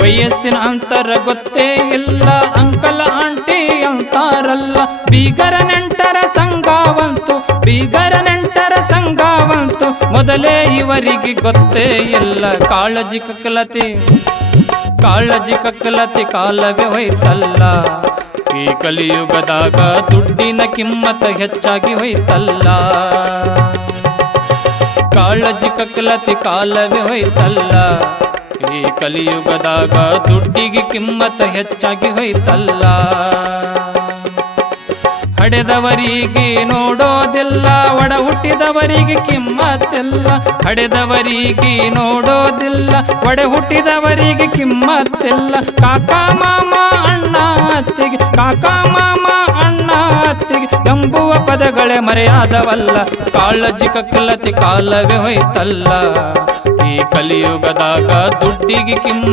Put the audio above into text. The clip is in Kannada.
ವಯಸ್ಸಿನ ಅಂತರ ಗೊತ್ತೇ ಇಲ್ಲ, ಅಂಕಲ್ ಆಂಟಿ ಅಂತಾರಲ್ಲ. ಬೀಗರ ನೆಂಟರ ಸಂಘವಂತು, ಬೀಗರ ನೆಂಟರ ಸಂಘವಂತು, ಮೊದಲೇ ಇವರಿಗೆ ಗೊತ್ತೇ ಇಲ್ಲ. ಕಾಳಜಿ ಕಕ್ಕಲತಿ ಕಾಳಜಿ ಕಕ್ಕಲತಿ ಕಾಲವೇ ಹೋಯ್ತಲ್ಲ. ಈ ಕಲಿಯುಗದಾಗ ದುಡ್ಡಿನ ಕಿಮ್ಮತ್ತ ಹೆಚ್ಚಾಗಿ ಹೋಯ್ತಲ್ಲ. ಕಾಳಜಿ ಕಕ್ಕಲತಿ ಕಾಲವೇ ಹೋಯ್ತಲ್ಲ. ಈ ಕಲಿಯುಗದಾಗ ದುಡ್ಡಿಗೆ ಕಿಮ್ಮತ್ತ ಹೆಚ್ಚಾಗಿ ಹೋಯ್ತಲ್ಲ. ಹಡೆದವರಿಗೆ ನೋಡೋದಿಲ್ಲ, ಒಡ ಹುಟ್ಟಿದವರಿಗೆ ಕಿಮ್ಮತ್ತಿಲ್ಲ. ಹಡೆದವರಿಗೆ ನೋಡೋದಿಲ್ಲ, ಒಡ ಹುಟ್ಟಿದವರಿಗೆ ಕಿಮ್ಮತ್ತಿಲ್ಲ. ಕಾಕ ಮಾಮ ಅಣ್ಣ ಅತ್ತಿಗೆ, ಕಾಕ ಮಾಮ ಅಣ್ಣ ಅತ್ತಿಗೆ ಎಂಬುವ ಪದಗಳೇ ಮರೆಯಾದವಲ್ಲ. ಕಾಳಜಿ ಕಕ್ಕಲತಿ ಕಾಲವೇ ಹೋಯ್ತಲ್ಲ. ಈ ಕಲಿಯುಗದಾಗ ದುಡ್ಡಿಗೆ ಕಿಮ್ಮ